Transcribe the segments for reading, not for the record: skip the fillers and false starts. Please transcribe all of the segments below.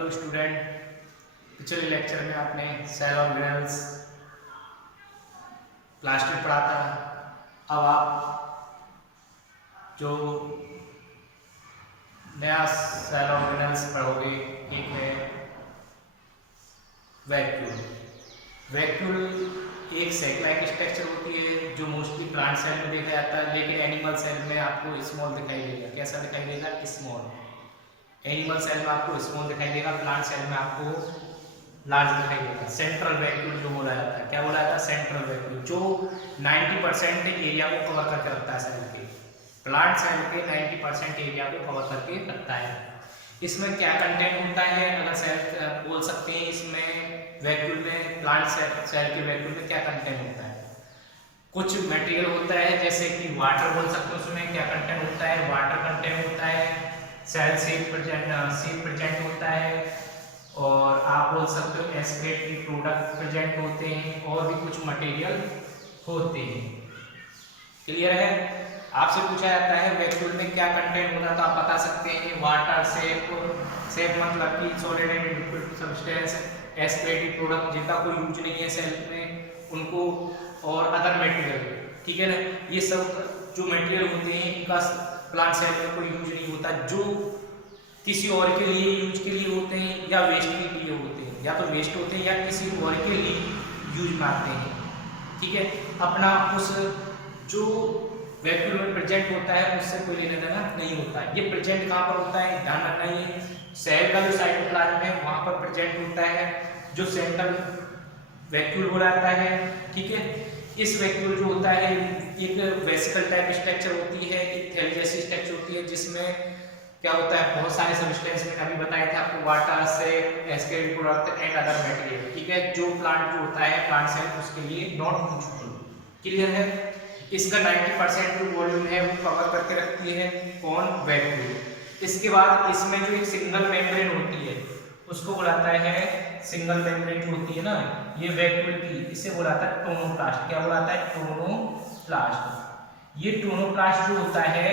Hello student, पिछले lecture में आपने सेल ऑर्गेनेल्स प्लास्टिक पढ़ा था। अब आप जो नया सेल ऑर्गेनेल्स पढ़ोगे, एक है वैक्यूल। वैक्यूल एक सेल लाइक स्ट्रक्चर होती है जो मोस्टली प्लांट सेल में देखा जाता है, लेकिन एनिमल सेल में आपको स्मॉल दिखाई देगा। कैसा दिखाई देगा? स्मॉल। एनिमल सेल में आपको स्मॉल दिखाई देगा, प्लांट सेल में आपको लार्ज दिखाई देगा। सेंट्रल वैक्यूल जो बोला जाता है, क्या बोला जाता है? सेंट्रल वैक्यूल, जो 90% एरिया को कवर करके रखता है सेल के। प्लांट सेल के 90% एरिया को कवर करके रखता है। इसमें क्या कंटेंट होता है, अगर सेल बोल सकते हैं इसमें वैक्यूल में, प्लांट सेल के वैक्यूल में क्या कंटेंट होता है? कुछ मटेरियल होता है, जैसे कि वाटर बोल सकते हो। उसमें क्या कंटेंट होता है? वाटर कंटेंट होता है। सेल सीड प्रेजेंट होता है, और आप बोल सकते हो एस्पिरेटरी प्रोडक्ट प्रेजेंट होते हैं, और भी कुछ मटेरियल होते हैं। क्लियर है? आपसे पूछा जाता है वैक्यूल में क्या कंटेंट होता है, तो आप बता सकते हैं वाटर, सेप मतलब कि solid and liquid substance, expiratory product जिनका कोई यूज नहीं है सेल में, उनको, और अदर मटेरियल। ठीक है ना? ये सब जो मटेरियल होते हैं इनका प्लांट सेल में कोई यूज नहीं होता, जो किसी और के लिए यूज के लिए होते हैं या वेस्ट के लिए होते हैं, या तो वेस्ट होते हैं या किसी और के लिए यूज में आते हैं। ठीक है? अपना उस जो वैक्यूल में प्रेजेंट होता है उससे कोई लेना देना नहीं होता है। ये प्रेजेंट कहाँ पर होता है, ध्यान रखना। ये सेल का जो साइटोप्लाज्म है वहाँ पर प्रेजेंट होता है, जो सेंट्रल वैक्यूल बोला जाता है। ठीक है? इस वैक्यूल जो होता है एक वेसिकल टाइप स्ट्रक्चर होती है, एक थैली जैसी स्ट्रक्चर होती है, जिसमें क्या होता है, बहुत सारे सब्सटेंस में अभी बताए थे आपको, वाटर से एस्पिरेटरी प्रोडक्ट एंड अदर मटेरियल। ठीक है? जो प्लांट जो होता है, प्लांट सेल, उसके लिए नॉट यूजफुल। क्लियर है? इसका 90% जो वॉल्यूम है वो कवर करके रखती है कौन? वैक्यूल। इसके बाद इसमें जो एक सिंगल मेम्ब्रेन होती है उसको बुलाता है, सिंगल मेम्ब्रेन जो होती है ना ये वैक्यूल की, इसे बुलाता है टोनोप्लास्ट। क्या बुलाता है? टोनोप्लास्ट। ये टोनोप्लास्ट जो होता है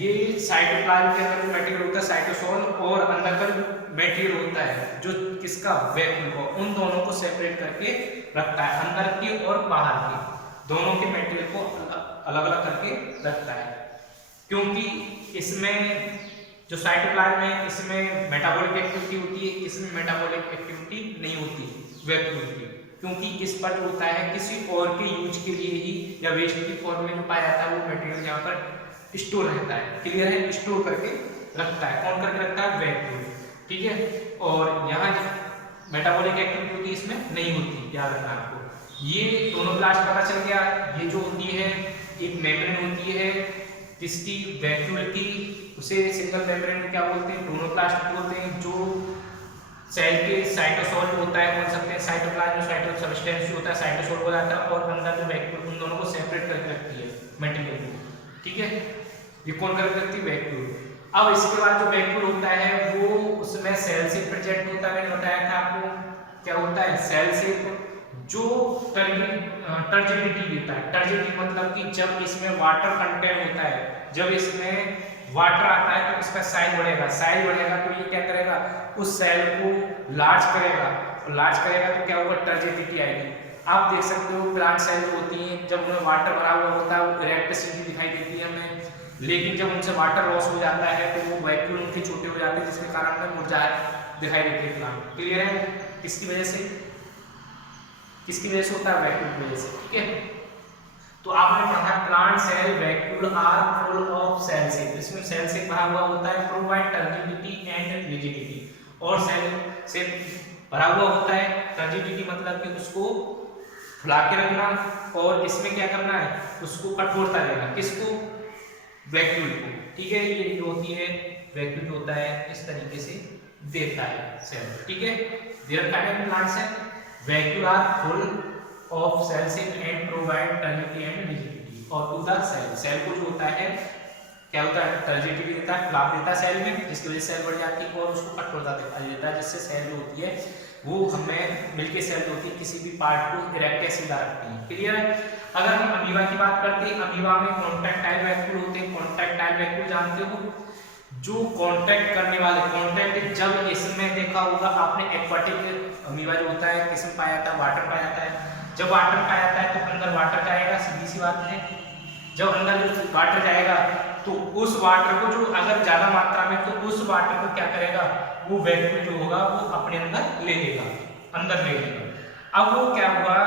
ये साइटोप्लाज्म के अंदर जो मटेरियल होता है साइटोसोल, और अंदर का जो मटेरियल होता है जो किसका? वैक्यूल को, उन दोनों को सेपरेट करके रखता है, अंदर के और बाहर के दोनों के मटेरियल को अलग अलग करके रखता है। क्योंकि इसमें जो साइटोप्लाज्म है इसमें मेटाबॉलिक एक्टिविटी होती है, इसमें मेटाबॉलिक एक्टिविटी नहीं होती वैक्यूल की, क्योंकि इस पर जो होता है किसी और के यूज के लिए ही या वेस्ट की फॉर्म में जो पाया जाता है वो मटेरियल यहाँ पर स्टोर रहता है। क्लियर है? स्टोर करके रखता है। कौन करके रखता है? वैक्यूल। ठीक है? और यहाँ मेटाबॉलिक एक्टिविटी होती है इसमें नहीं होती, याद रखना आपको। ये टोनोप्लास्ट पता चल गया। ये जो होती है एक मेम्ब्रेन होती है जिसकी वैक्यूल की, उसे सिंगल मेम्ब्रेन क्या बोलते हैं? टोनोप्लास्ट बोलते हैं। जो सेल के साइटोसोल होता है, बोल सकते हैं साइटोप्लाज्म, साइटो सब्सटेंस जो होता है साइटोसोल बोला जाता है, और अंदर जो वैक्यूल, उन दोनों को सेपरेट करके रखती है मटेरियल को। ठीक है? ये कौन करके रखती है? वैक्यूल। अब इसके बाद जो वैक्यूल होता है वो उसमें सेल से प्रेजेंट होता है। मैंने बताया था आपको क्या होता है? सेल से जो टर्जिडिटी देता है। टर्जिडिटी मतलब कि जब इसमें वाटर कंटेंट होता है, जब इसमें वाटर आता है तो इसका साइज बढ़ेगा। साइज बढ़ेगा तो ये क्या करेगा? उस सेल को लार्ज करेगा, और लार्ज करेगा तो क्या होगा? टर्जिडिटी आएगी। आप देख सकते हो प्लांट सेल जो होती हैं जब उनमें वाटर भरा हुआ होता है वो इरेक्ट सीधी दिखाई देती है हमें, लेकिन जब उनसे वाटर लॉस हो जाता है तो वो वैक्यूल उनके छोटे हो जाते हैं, जिसके कारण हमें मुरझाए दिखाई देती है प्लांट। क्लियर है? किसकी वजह से? किसकी वजह से होता है? वैक्यूल की वजह से। ठीक है? तो आपने पढ़ा plant cell vacuole are full of cell sap. इसमें सेल शेप भरा हुआ होता है, प्रोवाइड टर्जिडिटी एंड रिजिडिटी, और सेल शेप भरा हुआ होता है। टर्जिडिटी मतलब कि उसको फुला के रखना, और इसमें क्या करना है? उसको कठोरता देना। किसको? वैक्यूल को। ठीक है? ये जो होती है वैक्यूल होता है इस तरीके से देता है सेल। ठीक है? There kind of plant cell vacuole are full of cell sap and provide turgidity and rigidity और टू द सेल। सेल को जो होता है क्या होता है? टर्जिडिटी देता है, फ्लैप देता है सेल में, जिसकी वजह से सेल बढ़ जाती है, और उसको कठोरता देता है, जिससे सेल जो होती है वो हमें मिलके सेल जो होती है किसी भी पार्ट को इरेक्ट या सीधा रखती है। क्लियर है? अगर हम अमीबा की बात करते हैं, अमीबा में कॉन्ट्रैक्टाइल वैक्यूल होते हैं। कॉन्ट्रैक्टाइल वैक्यूल जानते हो? जो कांटेक्ट करने वाले कांटेक्ट, जब इसमें देखा होगा आपने एक्वाटिक अमीबा जो होता है किसमें पाया जाता है, वाटर पाया जाता है। जब वाटर पाया जाता है तो अंदर वाटर जाएगा, सीधी सी बात है। जब अंदर जो वाटर जाएगा तो उस वाटर को जो अगर ज्यादा मात्रा में, तो उस वाटर को क्या करेगा, वो वैक्यूल जो होगा वो अपने अंदर ले लेगा, अंदर ले लेगा। अब वो क्या हुआ,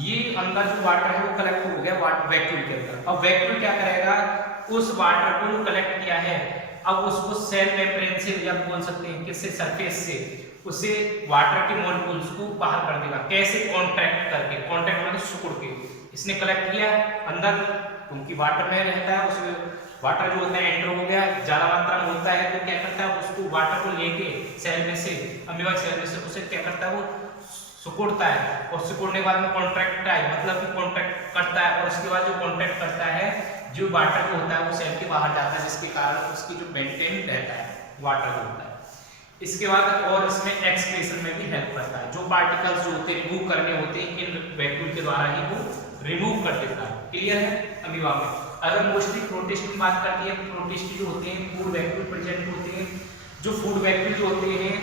ये अंदर जो वाटर है वो कलेक्ट हो गया वैक्यूल के अंदर। अब वैक्यूल क्या करेगा, उस वाटर को जो कलेक्ट किया है अब उसको सेल मेम्ब्रेन से, या बोल सकते हैं किससे, सरफेस से, उसे वाटर के मॉलिक्यूल्स को बाहर कर देगा। कैसे, कॉन्ट्रैक्ट करके, कॉन्ट्रैक्ट मतलब सिकुड़ के। इसने कलेक्ट किया अंदर, क्योंकि वाटर में रहता है, उसमें वाटर जो होता है एंटर हो गया, ज्यादा मात्रा में होता है तो क्या करता है, उसको वाटर को लेके सेल में से, अमीबा सेल में से उसे क्या करता है, वो सिकुड़ता है। और सिकुड़ने के बाद में कॉन्ट्रैक्टाइल मतलब कि कॉन्ट्रैक्ट करता है, और उसके बाद जो कॉन्ट्रैक्ट करता है, जो वाटर जो होता है वो सेल के बाहर जाता है, जिसके कारण उसकी जो मेंटेन रहता है वाटर जो होता है। इसके बाद और इसमें एक्सक्रीशन में भी हेल्प करता है। जो पार्टिकल्स जो होते हैं रिमूव करने होते हैं, इन वैक्यूल के द्वारा ही वो रिमूव कर देता है। क्लियर है अमीबा में। अगर मोस्टली प्रोटिस्ट की बात करती है, प्रोटिस्ट जो होते हैं फूड वैक्यूल प्रेजेंट होते हैं। जो फूड वैक्यूल जो होते हैं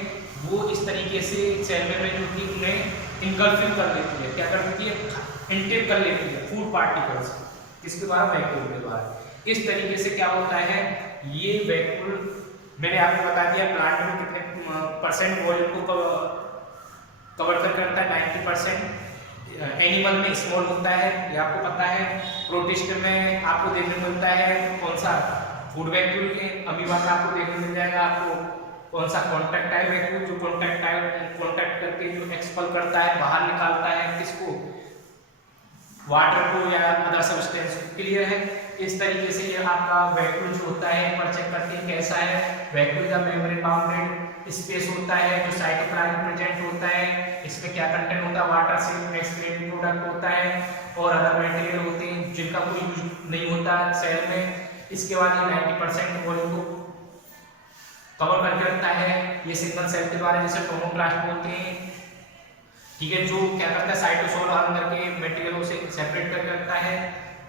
वो इस तरीके से सेल मेम्ब्रेन जो होती है उन्हें इनगल्फिंग कर लेती है, क्या कर देती है, इंटेक कर लेती है फूड पार्टिकल्स, किसके द्वारा, वैक्यूल के द्वारा। इस तरीके से क्या होता है, ये वैक्यूल मैंने आपको बता दिया प्लांट में कितने परसेंट वॉल्यूम को कवर करता है, 90%। एनिमल में स्मॉल होता है, ये आपको पता है। प्रोटिस्ट में आपको देखने को मिलता है कौन सा, फूड वैक्यूल के। अमीबा में आपको देखने मिल जाएगा आपको कौन सा, कॉन्ट्रैक्टाइल वैक्यूल, जो कॉन्ट्रैक्ट करके जो एक्सपल करता है, बाहर निकालता है किसको, वाटर को या अदर सब्सटेंस को। क्लियर है। इस तरीके से ये आपका वैक्यूल जो होता है पर चेक करते हैं कैसा है। वैक्यूल का मेम्ब्रेन बाउंडेड स्पेस होता है, जो साइटोप्लाज्म प्रेजेंट होता है, इसमें क्या कंटेंट होता है, वाटर से एक्सक्रीटेड प्रोडक्ट होता है और अदर मटेरियल होते हैं जिनका कोई यूज नहीं होता सेल में। इसके बाद ये 90% वॉल्यूम को कवर करके रखता है, ये सिंगल सेल के द्वारा, जिसे टोमोप्लास्ट बोलते हैं। ठीक है, जो क्या करता है, साइटोसोल अंदर के मटेरियल से सेपरेट करके रखता है,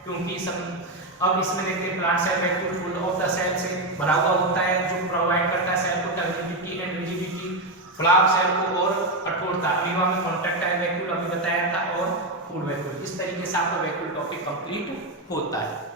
क्योंकि सब। अब इसमें देखते हैं plant cell vacuole full of the cell से भरा हुआ होता है, जो प्रोवाइड करता है सेल को turbidity and rigidity, flower cell को और कठोरता। अमीबा में कॉन्ट्रैक्टाइल वैक्यूल अभी बताया था, और फूड वैक्यूल। इस तरीके से आपका वैक्यूल टॉपिक कंप्लीट होता है।